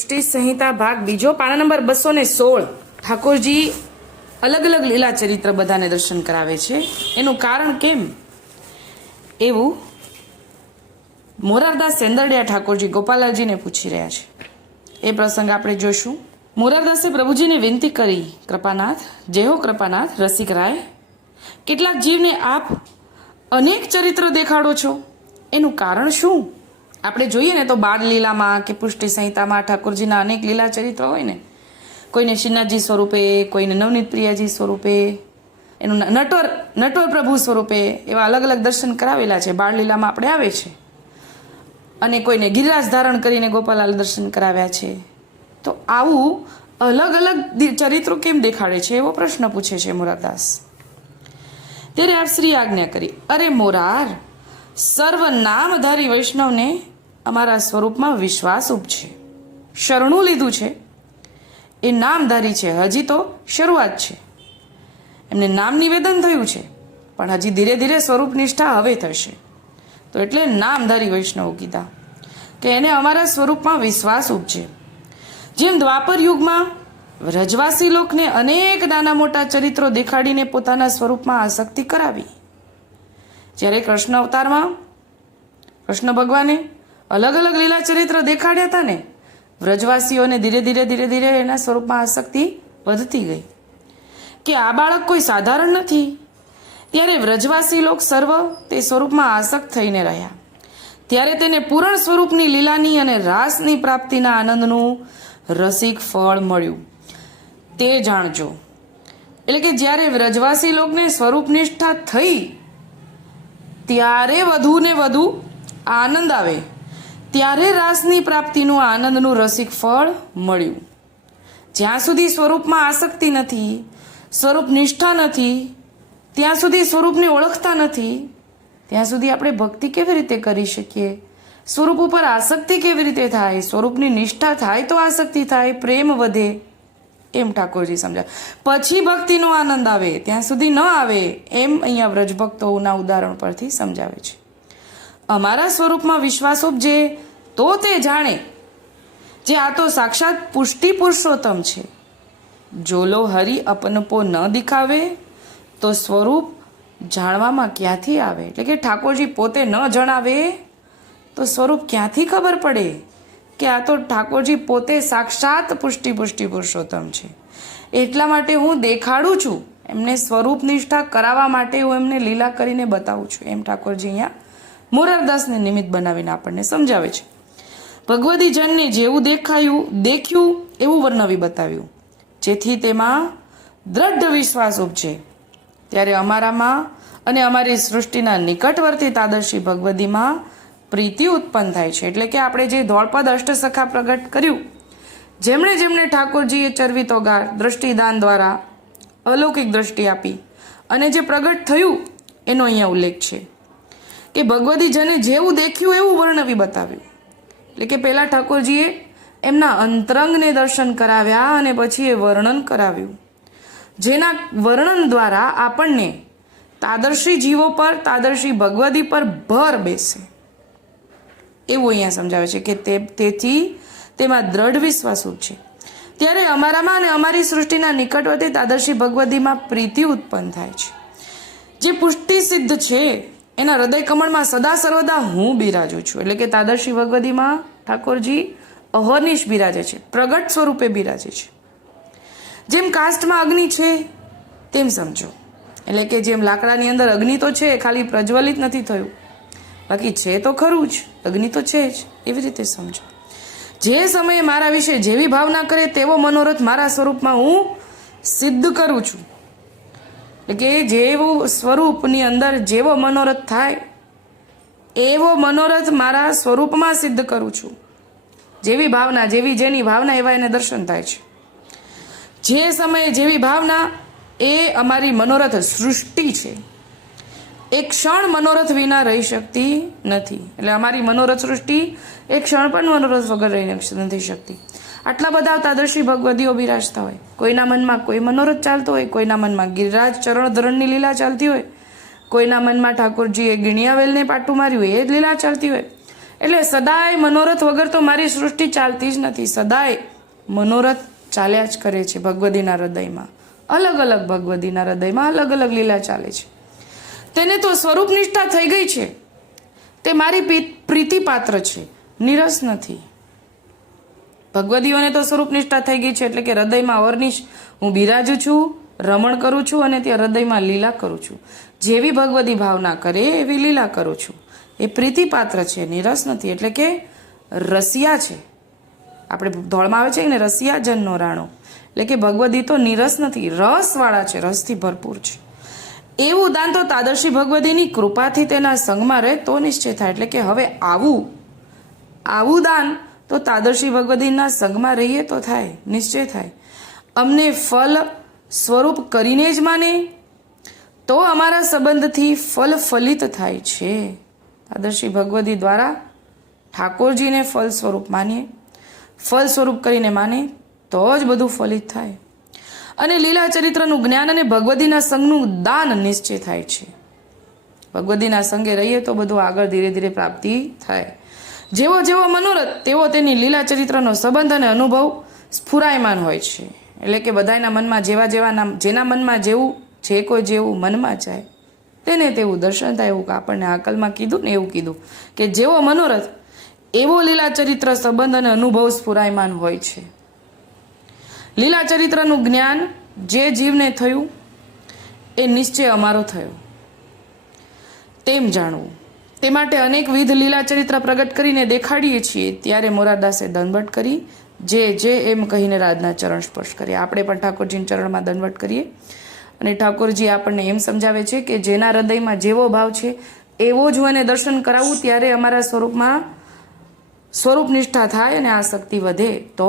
સૃષ્ટિ સંહિતા ભાગ બીજો પાના નંબર 216। ઠાકોરજી અલગ અલગ લીલા ચરિત્ર બધાને દર્શન કરાવે છે, એનું કારણ કેમ એવું મોરારદાસ સેંદરડિયા ઠાકોરજી ગોપાલાલજીને પૂછી રહ્યા છે। એ પ્રસંગ આપણે જોઈશું। મોરારદાસે પ્રભુજીને વિનંતી કરી, કૃપાનાથ, જય હો કૃપાનાથ રસિક રાય, કેટલાક જીવને આપ અનેક ચરિત્રો દેખાડો છો, એનું કારણ શું? આપણે જોઈએ ને તો બાળ લીલામાં કે પુષ્ટિ સંહિતામાં ઠાકોરજીના અનેક લીલા ચરિત્રો હોય ને, કોઈને શ્રીનાથજી સ્વરૂપે, કોઈને નવનીત પ્રિયાજી સ્વરૂપે, એનું નટવર પ્રભુ સ્વરૂપે એવા અલગ અલગ દર્શન કરાવેલા છે, બાળ લીલામાં આપણે આવે છે। અને કોઈને ગિરિરાજ ધારણ કરીને ગોપાલાલ દર્શન કરાવ્યા છે। તો આવું અલગ અલગ ચરિત્રો કેમ દેખાડે છે એવો પ્રશ્ન પૂછે છે મોરારદાસ। ત્યારે આપ શ્રી આજ્ઞા કરી, અરે મોરાર, સર્વ નામધારી વૈષ્ણવને અમારા સ્વરૂપમાં વિશ્વાસ ઉપજે, શરણું લીધું છે એ નામધારી છે, હજી તો શરૂઆત છે, એમને નામ નિવેદન થયું છે, પણ હજી ધીરે ધીરે સ્વરૂપ નિષ્ઠા હવે થશે। તો એટલે નામધારી વૈષ્ણવ કીધા કે એને અમારા સ્વરૂપમાં વિશ્વાસ ઉપજે। જેમ દ્વાપર યુગમાં વ્રજવાસી લોકને અનેક નાના મોટા ચરિત્રો દેખાડીને પોતાના સ્વરૂપમાં આસક્તિ કરાવી, જ્યારે કૃષ્ણ અવતારમાં કૃષ્ણ ભગવાને અલગ અલગ લીલા ચરિત્ર દેખાડ્યા હતા ને, વ્રજવાસીઓને ધીરે ધીરે એના સ્વરૂપમાં આસક્તિ વધતી ગઈ કે આ બાળક કોઈ સાધારણ નથી। ત્યારે વ્રજવાસી લોક સર્વ તે સ્વરૂપમાં આસક્ત થઈને રહ્યા, ત્યારે તેને પૂરણ સ્વરૂપની લીલાની અને રાસની પ્રાપ્તિના આનંદનું રસિક ફળ મળ્યું, તે જાણજો। એટલે કે જ્યારે વ્રજવાસી લોકને સ્વરૂપ નિષ્ઠા થઈ ત્યારે વધુ ને વધુ આનંદ આવે, ત્યારે રાસની પ્રાપ્તિનું આનંદનું રસિક ફળ મળ્યું। જ્યાં સુધી સ્વરૂપમાં આસક્તિ નથી, સ્વરૂપ નિષ્ઠા નથી, ત્યાં સુધી સ્વરૂપને ઓળખતા નથી, ત્યાં સુધી આપણે ભક્તિ કેવી રીતે કરી શકીએ? સ્વરૂપ ઉપર આસક્તિ કેવી રીતે થાય? સ્વરૂપની નિષ્ઠા થાય તો આસક્તિ થાય, પ્રેમ વધે, એમ ઠાકોરજી સમજાય। પછી ભક્તિનો આનંદ આવે, ત્યાં સુધી ન આવે, એમ અહીંયા વ્રજભક્તોના ઉદાહરણ પરથી સમજાવે છે। અમારા સ્વરૂપમાં વિશ્વાસ ઉપજે તો તે જાણે જે આ તો સાક્ષાત પુષ્ટિ પુરુષોત્તમ છે। જોલો હરિ અપનપો ન દિખાવે તો સ્વરૂપ જાણવામાં ક્યાંથી આવે? એટલે કે ઠાકોરજી પોતે ન જણાવે તો સ્વરૂપ ક્યાંથી ખબર પડે કે આ તો ઠાકોરજી પોતે સાક્ષાત પુષ્ટિ પુરુષોત્તમ છે? એટલા માટે હું દેખાડું છું, એમને સ્વરૂપ નિષ્ઠા કરાવવા માટે હું એમને લીલા કરીને બતાવું છું, એમ ઠાકોરજી અહીંયા મોરારદાસને નિમિત્ત બનાવીને આપણને સમજાવે છે। ભગવદી જનને જેવું દેખ્યું એવું વર્ણવી બતાવ્યું, જેથી તેમાં દ્રઢ વિશ્વાસ ઉપજે। ત્યારે અમારામાં અને અમારી સૃષ્ટિના નિકટવર્તી તાદર્શી ભગવદીમાં પ્રીતિ ઉત્પન્ન થાય છે। એટલે કે આપણે જે ધોળપદ અષ્ટસખા પ્રગટ કર્યું, જેમણે જેમણે ઠાકોરજીએ ચરવિતોગાર દ્રષ્ટિદાન દ્વારા અલૌકિક દ્રષ્ટિ આપી અને જે પ્રગટ થયું એનો અહીંયા ઉલ્લેખ છે કે ભગવદી જને જેવું દેખ્યું એવું વર્ણવી બતાવ્યું। એટલે કે પહેલા ઠાકોરજીએ એમના અંતરંગને દર્શન કરાવ્યા અને પછી એ વર્ણન કરાવ્યું, જેના વર્ણન દ્વારા આપણને તાદર્શી જીવો પર, તાદર્શી ભગવદી પર ભર બેસે, એવું અહીંયા સમજાવે છે કે તેથી તેમાં દ્રઢ વિશ્વાસ ઉપજે। ત્યારે અમારામાં અને અમારી સૃષ્ટિના નિકટવર્તી તાદર્શી ભગવદીમાં પ્રીતિ ઉત્પન્ન થાય છે। જે પુષ્ટિ સિદ્ધ છે એના હૃદય કમળમાં સદા સર્વદા હું બિરાજું છું। એટલે કે તાદર્શી ભગવદીમાં ઠાકોરજી અહર્નિશ બિરાજે છે, પ્રગટ સ્વરૂપે બિરાજે છે। જેમ કાષ્ટમાં અગ્નિ છે તેમ સમજો, એટલે કે જેમ લાકડાની અંદર અગ્નિ તો છે, ખાલી પ્રજ્વલિત નથી થયું, બાકી છે તો ખરું જ, અગ્નિ તો છે જ, એવી રીતે સમજો। જે સમયે મારા વિશે જેવી ભાવના કરે તેવો મનોરથ મારા સ્વરૂપમાં હું સિદ્ધ કરું છું। એટલે કે જેવું સ્વરૂપની અંદર જેવો મનોરથ થાય એવો મનોરથ મારા સ્વરૂપમાં સિદ્ધ કરું છું। જેવી ભાવના, જેની ભાવના એવા એને દર્શન થાય છે। જે સમયે જેવી ભાવના એ અમારી મનોરથ સૃષ્ટિ છે, એક ક્ષણ મનોરથ વિના રહી શકતી નથી। એટલે અમારી મનોરથ સૃષ્ટિ એક ક્ષણ પણ મનોરથ વગર રહી નથી શકતી। આટલા બધા તાદર્શી ભગવદીઓ બિરાજતા હોય, કોઈના મનમાં કોઈ મનોરથ ચાલતો હોય, કોઈના મનમાં ગિરિરાજ ચરણ ધરણની લીલા ચાલતી હોય, કોઈના મનમાં ઠાકોરજીએ ગિણિયાવેલને પાટું માર્યું એ જ લીલા ચાલતી હોય। એટલે સદાય મનોરથ વગર તો મારી સૃષ્ટિ ચાલતી જ નથી. સદાય મનોરથ ચાલ્યા જ કરે છે ભગવદીના હૃદયમાં. અલગ અલગ ભગવદીના હૃદયમાં અલગ અલગ લીલા ચાલે છે. તેને તો સ્વરૂપ નિષ્ઠા થઈ ગઈ છે. તે મારી પ્રીતિપાત્ર છે, નિરસ નથી. ભગવદીઓને તો સ્વરૂપ નિષ્ઠા થઈ ગઈ છે એટલે કે હૃદયમાં અવર્નિશ હું બિરાજું છું, રમણ કરું છું અને તે હૃદયમાં લીલા કરું છું. જેવી ભગવદી ભાવના કરે એવી લીલા કરું છું. એ પ્રીતિપાત્ર છે, નિરસ નથી. એટલે કે રસિયા છે. આપણે ધોળમાં આવે છે ને રસિયા જનનો રાણો, એટલે કે ભગવદી તો નિરસ નથી, રસવાળા છે, રસથી ભરપૂર છે. એવું દાન તો તાદર્શી ભગવદીની કૃપાથી તેના સંગમાં રહે તો નિશ્ચય થાય. એટલે કે હવે આવું દાન તો તાદર્શી ભગવદીના સંગમાં રહીએ તો થાય, નિશ્ચય થાય. અમને ફલ સ્વરૂપ કરીને જ માને તો અમારા સંબંધથી ફલ ફલિત થાય છે. તાદર્શી ભગવદી દ્વારા ઠાકોરજીને ફલ સ્વરૂપ માનીએ, ફલ સ્વરૂપ કરીને માને તો જ બધું ફલિત થાય. અને લીલા ચરિત્રનું જ્ઞાન અને ભગવદીના સંગનું દાન નિશ્ચય થાય છે. ભગવદીના સંગે રહીએ તો બધું આગળ ધીરે ધીરે પ્રાપ્તિ થાય. જેવો જેવો મનોરથ તેવો તેની લીલા ચરિત્રનો સંબંધ અને અનુભવ સ્ફુરાયમાન હોય છે. એટલે કે બધાના મનમાં જેના મનમાં જેવું જે કોઈ જેવું મનમાં જાય તેને તેવું દર્શન થાય. એવું આપણને આકલમાં કીધું ને એવું કીધું કે જેવો મનોરથ એવો લીલા ચરિત્ર સંબંધ અને અનુભવ સ્ફુરાયમાન હોય છે. લીલા ચરિત્રનું જ્ઞાન જે જીવને થયું એ નિશ્ચય અમારો થયો તેમ જાણવું. તે માટે અનેકવિધ લીલા ચરિત્ર પ્રગટ કરીને દેખાડીએ છીએ. ત્યારે મોરારદાસે દંડવટ કરી જે એમ કહીને રાજના ચરણ સ્પર્શ કર્યા. આપણે પણ ઠાકોરજીના ચરણમાં દંડવટ કરીએ અને ઠાકોરજી આપણને એમ સમજાવે છે કે જેના હૃદયમાં જેવો ભાવ છે એવો જ હું એને દર્શન કરાવું ત્યારે અમારા સ્વરૂપમાં સ્વરૂપ નિષ્ઠા થાય અને આ શક્તિ વધે તો